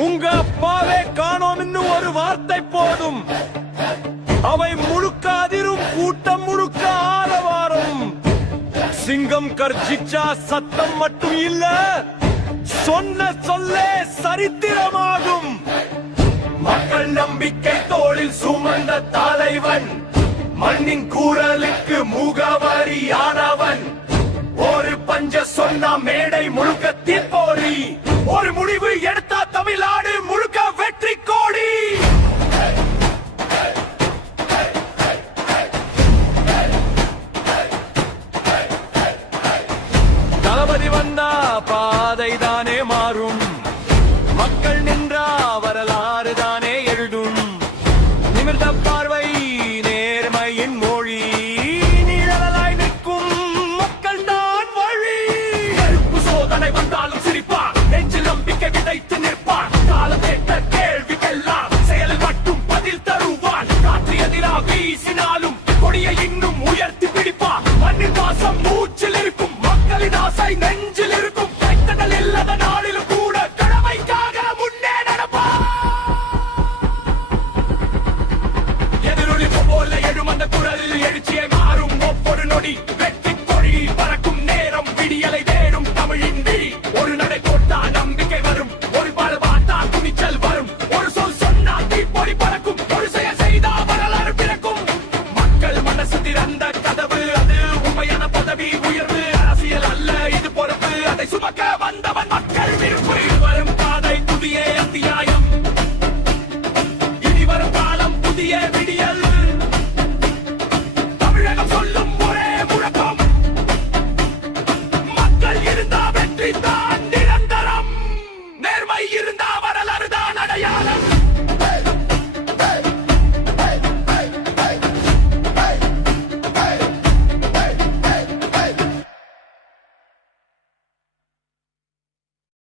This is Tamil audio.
உங்க அப்பாவே காணோம் இன்னும் ஒரு வார்த்தை போதும். அவை முழுக்க அதிரும், கூட்டம் முழுக்க ஆரவாரம். சிங்கம் கர்ஜிச்சா சத்தம் மட்டும் இல்ல, சொன்ன சொல்லே சரித்திரமாகும். மக்கள் நம்பிக்கை தோளில் சுமந்த தலைவன், மண்ணின் கூறலுக்கு முகவரியானவன். ஒரு பஞ்ச சொன்ன மேடை முழுக்க தீப்போரி, ஒரு முடிவு எடுத்தா தமிழ்நாடு முழுக்க வெற்றி கோடி. தளபதி வந்தா பாதை தானே மாறும், மக்கள் நின்றா வரலாறு தானே எழுதும். நிமிர்ந்த பார்வை நேர்மையின் மொழி, நீழலாய் நிற்கும் மக்கள் தான் வழி. நெருப்பு சோதனை வந்தாலும் சிரிப்பான், நெஞ்சில் நம்பிக்கை விதைத்து நிற்பான். காலம் கேட்ட கேள்விக்கெல்லாம் செயல் மட்டும் பதில் தருவான். காற்று எதிரா வீசினாலும் கொடியை இன்னும் உயர்த்தி பிடிப்பான். மண்ணின் வாசம் மூச்சில் இருக்கும், மக்களின் ஆசை நெஞ்சில் இருக்கும். கைத்தடல் இல்லாத நாளிலும் கூட கடமைக்காக முன்னே நடப்பான். எதிரொலி போல எழும் அந்த குரலில் எழுச்சியை மாறும் ஒவ்வொரு நொடி. வெற்றி கொடி பறக்கும் நேரம், விடியலை தேடும் தமிழின் விழி. ஒரு நடை போட்டா நம்பிக்கை வரும், ஒரு பாடு பார்த்தா துணிச்சல் வரும். ஒரு சொல் சொன்னா தீப்பொறி பறக்கும், ஒரு செயல் செய்தா வரலாறு பிறக்கும். மக்கள் மனசு திறந்த கதவு, அது உண்மையான பதவி உயர்வு. அரசியல் அல்ல இது பொறுப்பு, அதை சுமக்க வந்தவன் மக்கள் விருப்பு. வரும் பாதை புதிய அத்தியாயம், இனி வரும் காலம் புதிய விடியல். தமிழகம் சொல்லும் ஒரே முழக்கம், மக்கள் இருந்தா வெற்றி தான் நிரந்தரம். நேர்மை இருந்தா வரலாறு தான் அடையாளம்.